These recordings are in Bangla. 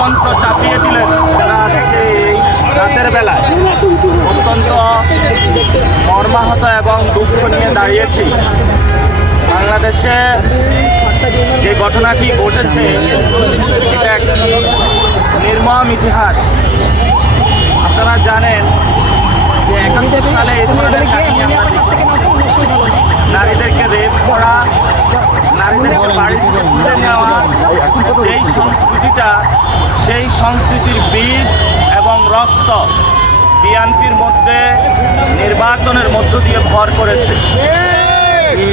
জুলুমতন্ত্র চাপিয়ে দিলেন তারা আজকে এই রাতের বেলায় অত্যন্ত মর্মাহত এবং দুঃখ নিয়ে দাঁড়িয়েছি। বাংলাদেশে যে ঘটনাটি ঘটেছে এটা এক নির্মম ইতিহাস। আপনারা জানেন যে 71 সালে এই ধরনের কাহিনী আমরা দেখেছি। নারীদেরকে রেপ করা, নারীদেরকে বাড়ি থেকে তুলে নেওয়া, যেই সংস্কৃতিটা সেই সংস্কৃতির বীজ এবং রক্ত বিএনপির মধ্যে নির্বাচনের মধ্য দিয়ে ভর করেছে।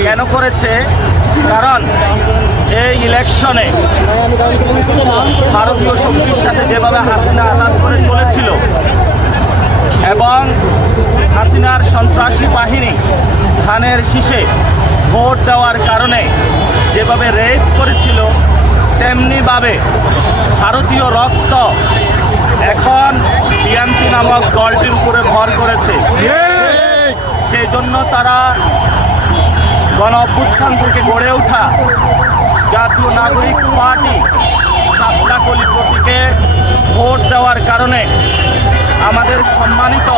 কেন করেছে? কারণ এই ইলেকশনে ভারতীয় শক্তির সাথে যেভাবে হাসিনা আঘাত করে চলেছিল এবং হাসিনার সন্ত্রাসী বাহিনী ধানের শীষে ভোট দেওয়ার কারণে যেভাবে রেপ করেছিল, তেমনিভাবে ভারতীয় রক্ত এখন বিএনপি নামক দলটির উপরে ভর করেছে। সেই জন্য তারা গণ অভ্যুত্থান থেকে গড়ে ওঠা জাতীয় নাগরিক পার্টি শাপলাকলি প্রতীকে ভোট দেওয়ার কারণে আমাদের সম্মানিত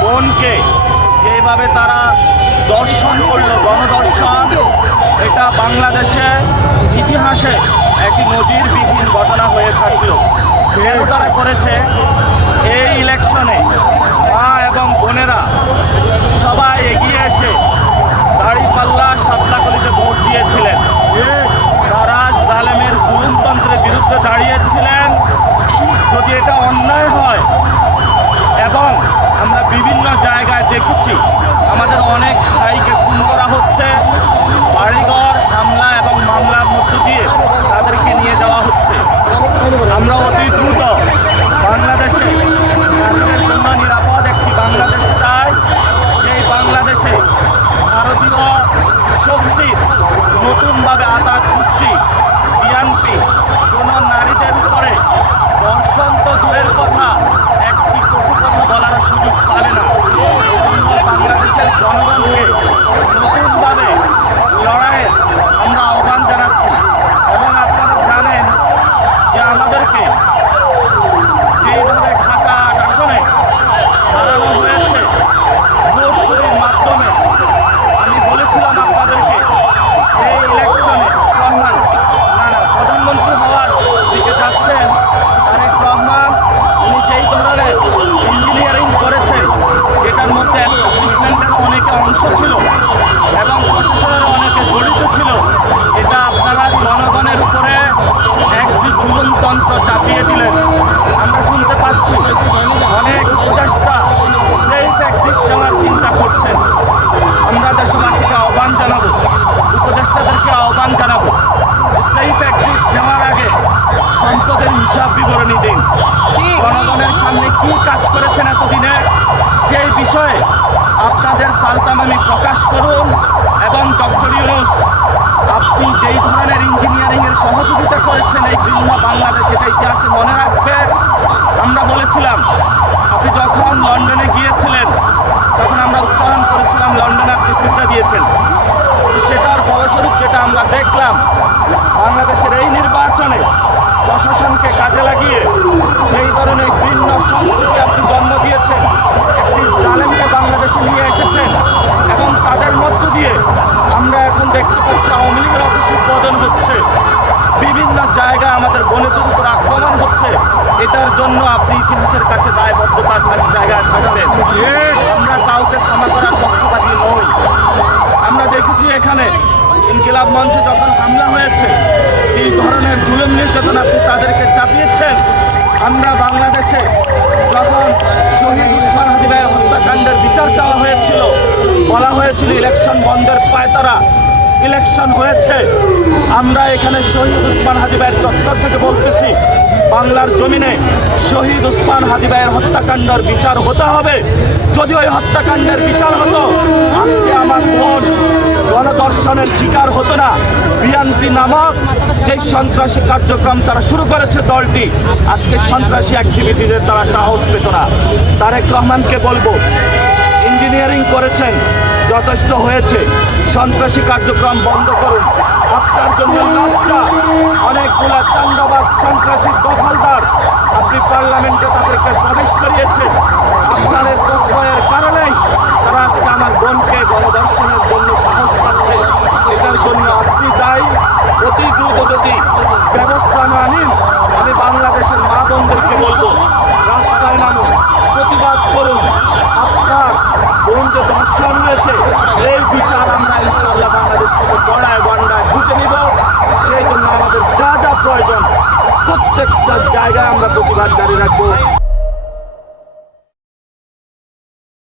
বোনকে যেভাবে তারা দর্শন করলো, গণদর্শন, এটা বাংলাদেশে ইতিহাসে একটি নজিরবিহীন ঘটনা হয়ে থাকলো। কেন তারা করেছে? এই ইলেকশনে মা এবং বোনেরা সবাই এগিয়ে এসে দাঁড়িপাল্লা শাপলাকলিতে ভোট দিয়েছিলেন। তারা জালেমের জুলুমতন্ত্রের বিরুদ্ধে দাঁড়িয়েছিলেন। যদি এটা অন্যায় হয়, এবং আমরা বিভিন্ন জায়গায় দেখেছি আমাদের অনেক ভাইকে খুন করা হচ্ছে, বাড়িঘর হামলা এবং মামলার মধ্য দিয়ে তাদেরকে নিয়ে যাওয়া হচ্ছে। আমরা অতি দ্রুত বাংলাদেশে নারীদের জন্য নিরাপদ একটি বাংলাদেশ চাই। সেই বাংলাদেশে ভারতীয় শক্তির নতুনভাবে আঘাত গোষ্ঠী বিএনপি কোনো নারীদের উপরে দর্শন তো দূরের কথা, একটি কটু কথা বলার সুযোগ পাবে না। বাংলাদেশের জনগণকে নতুনভাবে লড়াইয়ের আমরা আহ্বান জানাচ্ছি। এবং আপনারা জানেন যে আমাদেরকে যেইভাবে ঢাকা আসনে হারানো হয়েছে ভোট চুরির মাধ্যমে, আমি বলেছিলাম আপনাদেরকে এই ইলেকশনে প্রধানমন্ত্রী হওয়ার দিকে যাচ্ছেন তারেক রহমান, উনি যেই ধরনের ইঞ্জিনিয়ারিং করেছেন যেটার মধ্যে এস্টাবলিশমেন্টের অনেকে অংশ ছিল এবং প্রশাসনের অনেকে জড়িত ছিল, এটা আপনারা জনগণের উপরে এক জুলুমতন্ত্র চাপিয়ে দিলেন। আমরা শুনতে পাচ্ছি অনেক উপদেষ্টা সেফ এক্সিট নেওয়ার চিন্তা করছেন। আমরা দেশবাসীকে আহ্বান জানাবো, উপদেষ্টাদেরকে আহ্বান জানাবো, সেফ এক্সিট নেওয়ার আগে সম্পদের হিসাব বিবরণী দিন। জনগণের সামনে কি কাজ করেছেন এতদিনে সেই বিষয়ে আপনাদের সালতামামি প্রকাশ করুন। এবং ডক্টর ইউনূস, আপনি যেই ধরনের ইঞ্জিনিয়ারিংয়ের সহযোগিতা করেছেন এই ভিন্ন বাংলাদেশ, এটা ইতিহাসে মনে রাখবে। আমরা বলেছিলাম আপনি যখন লন্ডনে গিয়েছিলেন তখন আমরা উচ্চারণ করেছিলাম লন্ডনে আপনি সিজদা দিয়েছেন। সেটার ফলস্বরূপ যেটা আমরা দেখলাম, বাংলাদেশের এই নির্বাচনে প্রশাসনকে কাজে লাগিয়ে যেই ধরনের ভিন্ন সংস্কৃতি আপনি জন্ম দিয়েছেন, একটি জালেমকে বাংলাদেশে নিয়ে এসেছেন এবং তাদের মধ্য দিয়ে আমরা এখন দেখতে পাচ্ছি আওয়ামী লীগের অফিসে উদ্বোধন হচ্ছে, বিভিন্ন জায়গায় আমাদের বোনেদের উপর আক্রমণ হচ্ছে। এটার জন্য আপনি ইতিহাসের কাছে দায়বদ্ধতার জায়গায় থাকবেন। আমরা কাউকে ক্ষমা করার পক্ষপাতী নই। আমরা দেখেছি এখানে ইনকিলাব মঞ্চে যখন হামলা হয়েছে, এই ধরনের জুলুম নির্যাতন আপনি তাদেরকে চাপিয়েছেন। আমরা বাংলাদেশে যখন শহীদ উসমান হাদি ভাইয়ের হত্যাকাণ্ডের বিচার চাওয়া হয়েছিল, বলা হয়েছিল ইলেকশন বন্ধের পায়তারা, ইলেকশন হয়েছে। আমরা এখানে শহীদ উসমান হাদি ভাইয়ের চত্বর থেকে বলতেছি, বাংলার জমিনে শহীদ উসমান হাদি ভাইয়ের হত্যাকাণ্ডের বিচার হতে হবে। যদি ওই হত্যাকাণ্ডের বিচার হতো, আজকে আমার বোন গণধর্ষণের শিকার হতো না। বিএনপি নামক যে সন্ত্রাসী কার্যক্রম তারা শুরু করেছে দলটি, আজকে সন্ত্রাসী অ্যাক্টিভিটিদের তারা সাহস পেত না। তারেক রহমানকে বলবো, ইঞ্জিনিয়ারিং করেছেন, যথেষ্ট হয়েছে, সন্ত্রাসী কার্যক্রম বন্ধ করুন। আপনার জন্য লজ্জা। অনেকগুলা চান্দাবাদ সন্ত্রাসী দখলদার আপনি পার্লামেন্টে তাদেরকে প্রবেশ করিয়েছেন। আপনাদের প্রশ্রয়ের কারণেই তারা আজকে আমার বোনকে গণধর্ষণের জন্য সাহস পাচ্ছে। এটার জন্য আপনি দায়ী। অতি দ্রুত যদি ব্যবস্থা না নিন, আমি বাংলাদেশের মা বোনদেরকে বলবো, রাস্তায় নামুন, প্রতিবাদ করুন। আপনার বোন যে ধর্ষণ হয়েছে এই বিচার আমরা ইনশাআল্লাহ বাংলাদেশ থেকে গড়ায় গন্ডায় বুঝে নিব। সেই জন্য আমাদের যা যা প্রয়োজন প্রত্যেকটা জায়গায় আমরা প্রতিবাদ জারি রাখবো।